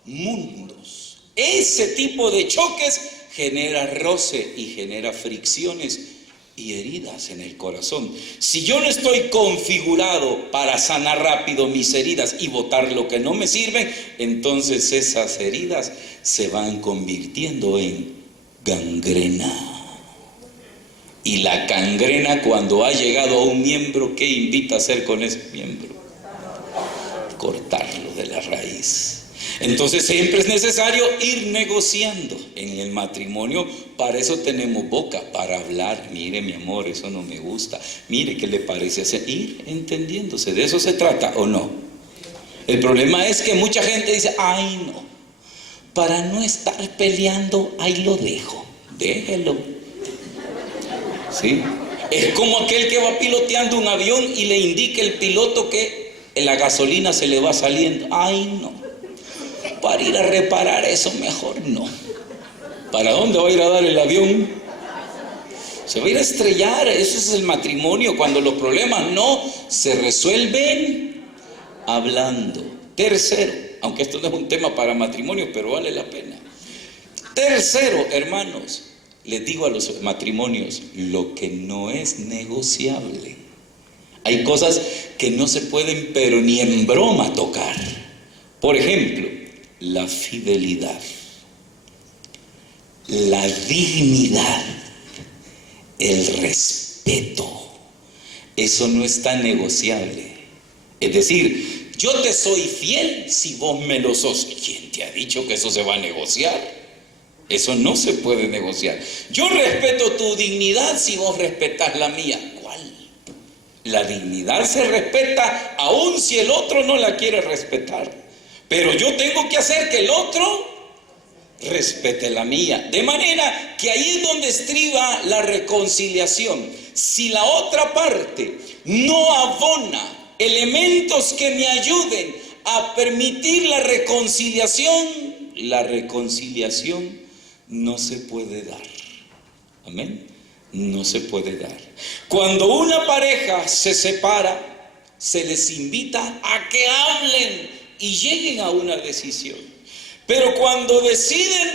mundos. Ese tipo de choques genera roce y genera fricciones y heridas en el corazón. Si yo no estoy configurado para sanar rápido mis heridas y botar lo que no me sirve, entonces esas heridas se van convirtiendo en gangrena. Y la gangrena, cuando ha llegado a un miembro, ¿qué invita a hacer con ese miembro? Cortarlo de la raíz. Entonces siempre es necesario ir negociando en el matrimonio. Para eso tenemos boca, para hablar. Mire, mi amor, eso no me gusta. Mire, ¿qué le parece hacer? Ir entendiéndose. ¿De eso se trata o no? El problema es que mucha gente dice, ay no, para no estar peleando, ahí lo dejo. Déjelo. ¿Sí? Es como aquel que va piloteando un avión y le indica el piloto que la gasolina se le va saliendo. Ay no, para ir a reparar eso mejor no. ¿Para dónde va a ir a dar el avión? Se va a ir a estrellar. Eso es el matrimonio, cuando los problemas no se resuelven hablando. Tercero, aunque esto no es un tema para matrimonio, pero vale la pena. Tercero, hermanos, les digo a los matrimonios, lo que no es negociable. Hay cosas que no se pueden, pero ni en broma, tocar. Por ejemplo, la fidelidad, la dignidad, el respeto. Eso no está negociable. Es decir, yo te soy fiel si vos me lo sos. ¿Quién te ha dicho que eso se va a negociar? Eso no se puede negociar. Yo respeto tu dignidad si vos respetas la mía. ¿Cuál? La dignidad se respeta aun si el otro no la quiere respetar. Pero yo tengo que hacer que el otro respete la mía. De manera que ahí es donde estriba la reconciliación. Si la otra parte no abona elementos que me ayuden a permitir la reconciliación no se puede dar. Amén. No se puede dar. Cuando una pareja se separa, se les invita a que hablen y lleguen a una decisión. Pero cuando deciden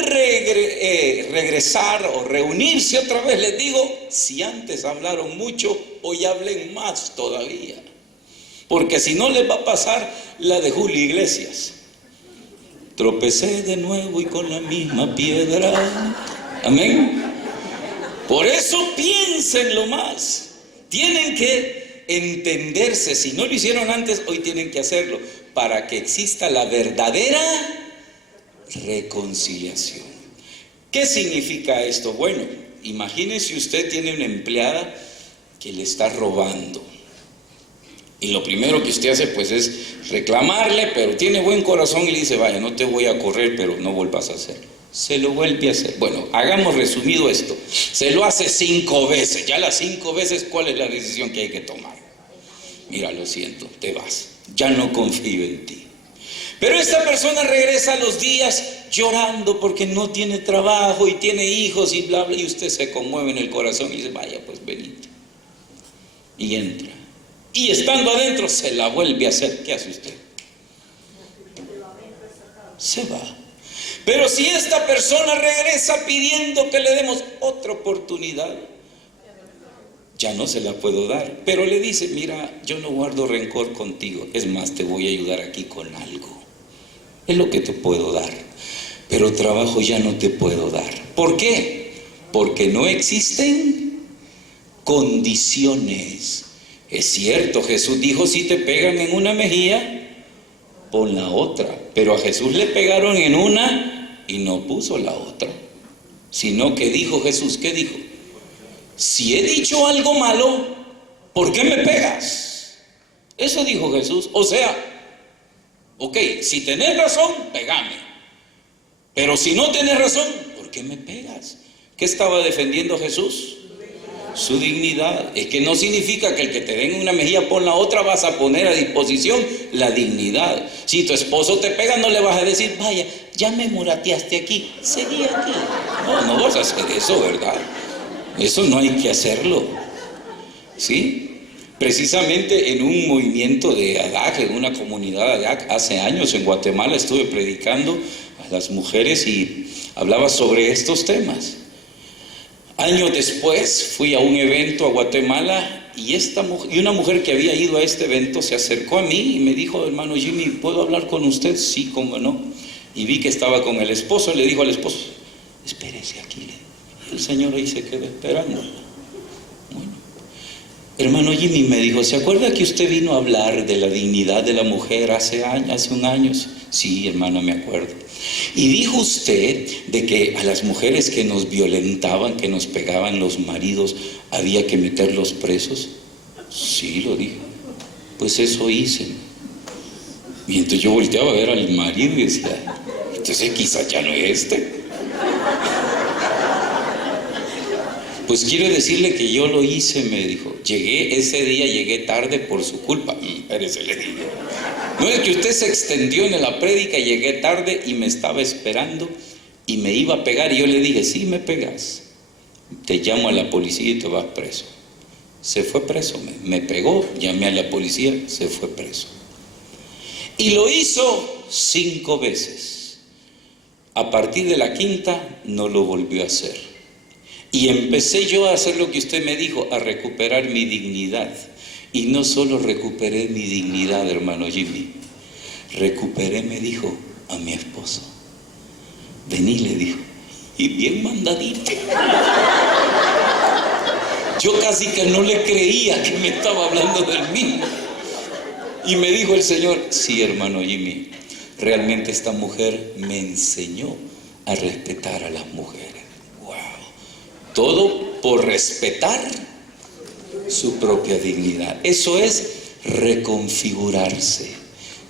regresar o reunirse otra vez, les digo, si antes hablaron mucho, hoy hablen más todavía. Porque si no, les va a pasar la de Julio Iglesias. Tropecé de nuevo y con la misma piedra. Amén. Por eso piénsenlo más. Tienen que entenderse. Si no lo hicieron antes, hoy tienen que hacerlo, para que exista la verdadera reconciliación. ¿Qué significa esto? Bueno, imagínese usted tiene una empleada que le está robando. Y lo primero que usted hace pues es reclamarle, pero tiene buen corazón y le dice, vaya, no te voy a correr, pero no vuelvas a hacerlo. Se lo vuelve a hacer. Bueno, hagamos resumido esto. Se lo hace 5 veces. Ya las 5 veces, ¿cuál es la decisión que hay que tomar? Mira, lo siento, te vas. Ya no confío en ti. Pero esta persona regresa a los días llorando porque no tiene trabajo y tiene hijos y bla, bla, y usted se conmueve en el corazón y dice, vaya, pues venite. Y entra. Y estando adentro se la vuelve a hacer. ¿Qué hace usted? Se va. Pero si esta persona regresa pidiendo que le demos otra oportunidad, ya no se la puedo dar. Pero le dice, mira, yo no guardo rencor contigo. Es más, te voy a ayudar aquí con algo. Es lo que te puedo dar. Pero trabajo ya no te puedo dar. ¿Por qué? Porque no existen condiciones. Es cierto, Jesús dijo, si te pegan en una mejilla, pon la otra. Pero a Jesús le pegaron en una y no puso la otra. Sino que dijo Jesús, ¿qué dijo? Si he dicho algo malo, ¿por qué me pegas? Eso dijo Jesús. O sea, ok, si tenés razón, pegame. Pero si no tenés razón, ¿por qué me pegas? ¿Qué estaba defendiendo Jesús? Su dignidad. Es que no significa que el que te den una mejilla pon la otra, vas a poner a disposición la dignidad. Si tu esposo te pega, no le vas a decir, vaya, ya me murateaste aquí, seguí aquí. No vas a hacer eso, ¿verdad? Eso no hay que hacerlo. ¿Sí? Precisamente en un movimiento de ADAC, en una comunidad de ADAC, hace años en Guatemala estuve predicando a las mujeres y hablaba sobre estos temas. Años después fui a un evento a Guatemala y una mujer que había ido a este evento se acercó a mí y me dijo, hermano Jimmy, ¿puedo hablar con usted? Sí, cómo no. Y vi que estaba con el esposo, le dijo al esposo, espérese aquí. Y el señor ahí se quedó esperando. Bueno, hermano Jimmy, me dijo, ¿se acuerda que usted vino a hablar de la dignidad de la mujer hace un año? Sí, hermano, me acuerdo. Y dijo usted de que a las mujeres que nos violentaban, que nos pegaban los maridos, había que meterlos presos. Sí, lo dijo. Pues eso hice. Y entonces yo volteaba a ver al marido y decía, entonces quizás ya no es este. Pues quiero decirle que yo lo hice, me dijo. Ese día llegué tarde por su culpa. Espérese, le dije. No es que usted se extendió en la prédica, llegué tarde y me estaba esperando y me iba a pegar. Y yo le dije, sí me pegas, te llamo a la policía y te vas preso. Se fue preso, me pegó, llamé a la policía, se fue preso. Y lo hizo 5 veces. A partir de la 5ª no lo volvió a hacer. Y empecé yo a hacer lo que usted me dijo, a recuperar mi dignidad. Y no solo recuperé mi dignidad, hermano Jimmy, recuperé, me dijo, a mi esposo. Vení, le dijo, y bien mandadito. Yo casi que no le creía que me estaba hablando del mismo. Y me dijo el Señor, sí, hermano Jimmy, realmente esta mujer me enseñó a respetar a las mujeres. Wow. Todo por respetar su propia dignidad. Eso es reconfigurarse.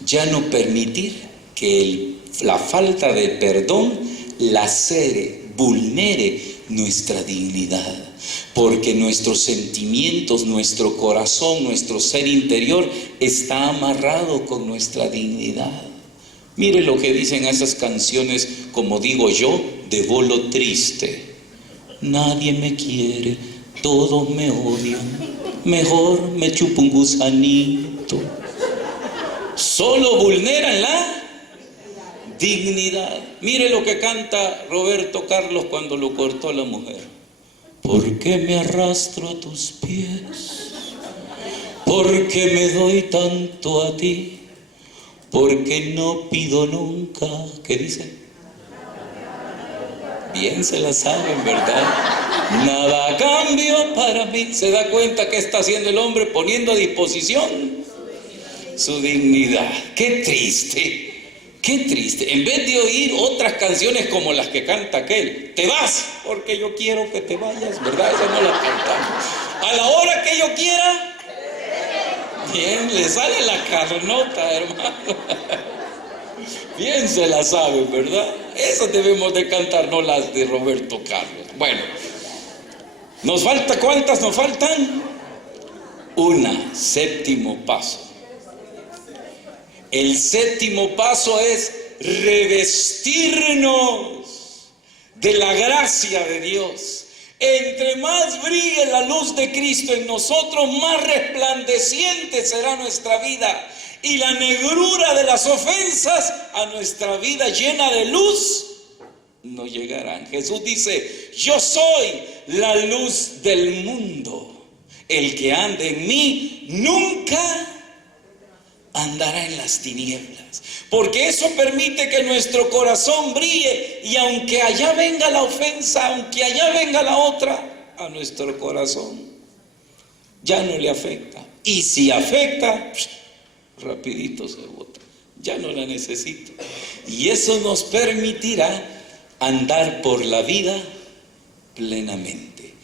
Ya no permitir que la falta de perdón lacere, vulnere nuestra dignidad. Porque nuestros sentimientos, nuestro corazón, nuestro ser interior está amarrado con nuestra dignidad. Mire lo que dicen esas canciones, como digo yo, de bolo triste. Nadie me quiere, todos me odian, mejor me chupo un gusanito. Solo vulneran la dignidad. Mire lo que canta Roberto Carlos cuando lo cortó la mujer. ¿Por qué me arrastro a tus pies? ¿Por qué me doy tanto a ti? ¿Por qué no pido nunca? ¿Qué dice? Bien se la saben, ¿verdad? Nada a cambio para mí. ¿Se da cuenta qué está haciendo el hombre? Poniendo a disposición su dignidad. ¡Qué triste! ¡Qué triste! En vez de oír otras canciones como las que canta aquel, te vas porque yo quiero que te vayas, ¿verdad? Esa no la cantamos. A la hora que yo quiera, bien, le sale la carnota, hermano. Bien se la sabe, ¿verdad? Esas debemos de cantar, no las de Roberto Carlos. Bueno, ¿nos falta cuántas nos faltan? Una, 7º paso. El 7º paso es revestirnos de la gracia de Dios. Entre más brille la luz de Cristo en nosotros, más resplandeciente será nuestra vida. Y la negrura de las ofensas a nuestra vida llena de luz no llegarán. Jesús dice, yo soy la luz del mundo. El que ande en mí nunca andará en las tinieblas, porque eso permite que nuestro corazón brille, y aunque allá venga la ofensa, aunque allá venga la otra, a nuestro corazón ya no le afecta, y si afecta, rapidito se bota, ya no la necesito, y eso nos permitirá andar por la vida plenamente.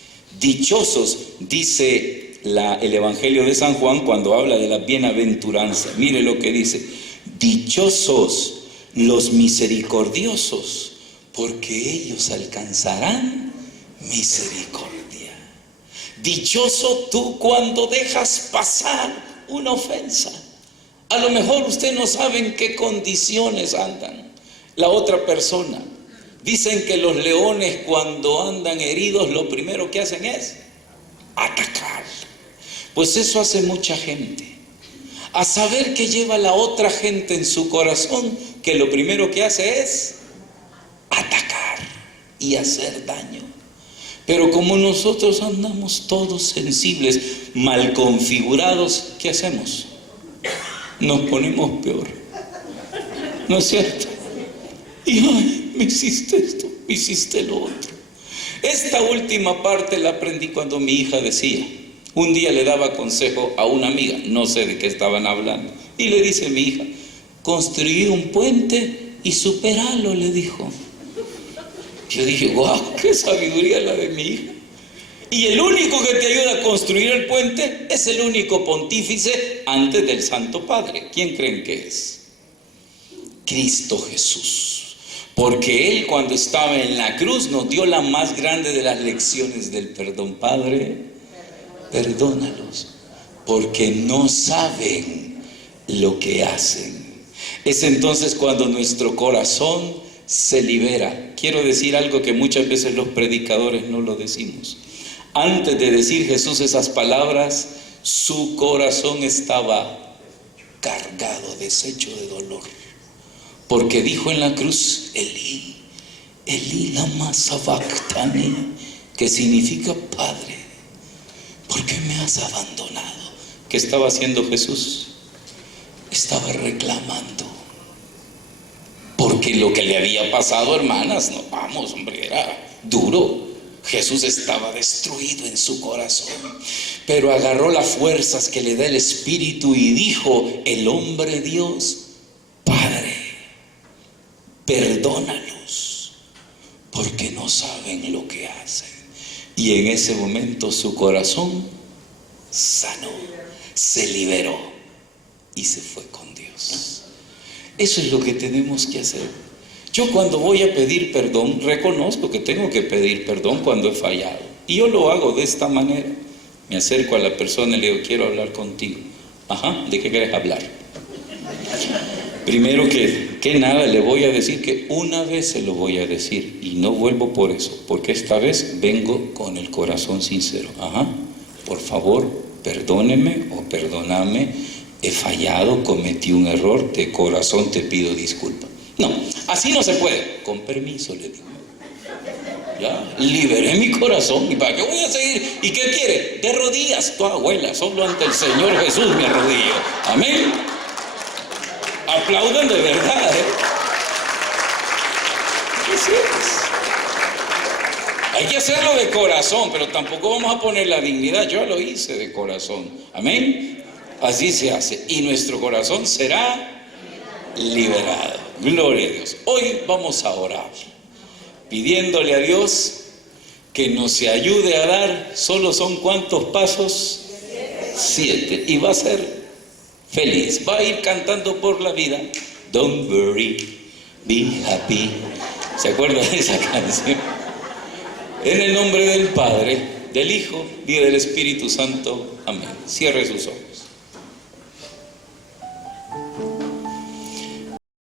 Dichosos, dice el Evangelio de San Juan cuando habla de la bienaventuranza. Mire lo que dice: dichosos los misericordiosos, porque ellos alcanzarán misericordia. Dichoso tú cuando dejas pasar una ofensa. A lo mejor usted no sabe en qué condiciones andan la otra persona. Dicen que los leones cuando andan heridos lo primero que hacen es atacar. Pues eso hace mucha gente. A saber que lleva la otra gente en su corazón, que lo primero que hace es atacar y hacer daño. Pero como nosotros andamos todos sensibles, mal configurados, ¿qué hacemos? Nos ponemos peor. ¿No es cierto? Y ay, me hiciste esto, me hiciste lo otro. Esta última parte la aprendí cuando mi hija decía, un día le daba consejo a una amiga, no sé de qué estaban hablando, y le dice mi hija, construí un puente y superalo, le dijo. Yo dije, wow, qué sabiduría la de mi hija. Y el único que te ayuda a construir el puente es el único pontífice antes del Santo Padre. ¿Quién creen que es? Cristo Jesús. Porque Él, cuando estaba en la cruz, nos dio la más grande de las lecciones del perdón. Padre, perdónalos, porque no saben lo que hacen. Es entonces cuando nuestro corazón se libera. Quiero decir algo que muchas veces los predicadores no lo decimos. Antes de decir Jesús esas palabras, su corazón estaba cargado, deshecho de dolor. Porque dijo en la cruz, Elí, Elí lama sabactani, que significa Padre, ¿por qué me has abandonado? ¿Qué estaba haciendo Jesús? Estaba reclamando. Porque lo que le había pasado, hermanas, no vamos, hombre, era duro. Jesús estaba destruido en su corazón, pero agarró las fuerzas que le da el Espíritu y dijo, el hombre Dios, Padre, perdónalos, porque no saben lo que hacen. Y en ese momento su corazón sanó, se liberó y se fue con Dios. Eso es lo que tenemos que hacer. Yo cuando voy a pedir perdón, reconozco que tengo que pedir perdón cuando he fallado. Y yo lo hago de esta manera. Me acerco a la persona y le digo, quiero hablar contigo. Ajá, ¿de qué quieres hablar? Primero que nada le voy a decir que una vez se lo voy a decir y no vuelvo por eso, porque esta vez vengo con el corazón sincero. Ajá, por favor, perdóneme o perdóname, he fallado, cometí un error, de corazón te pido disculpas. No, así no se puede. Con permiso, le digo. Ya, liberé mi corazón. ¿Y para qué voy a seguir? ¿Y qué quiere? De rodillas, tu abuela, solo ante el Señor Jesús me arrodillo. Amén. Aplaudan de verdad, ¿eh? Así es. Hay que hacerlo de corazón, pero tampoco vamos a poner la dignidad. Yo lo hice de corazón. Amén. Así se hace. Y nuestro corazón será liberado. Gloria a Dios. Hoy vamos a orar, pidiéndole a Dios que nos ayude a dar, solo son ¿cuántos pasos? 7. Y va a ser feliz, va a ir cantando por la vida. Don't worry, be happy. ¿Se acuerdan de esa canción? En el nombre del Padre, del Hijo y del Espíritu Santo. Amén. Cierre sus ojos.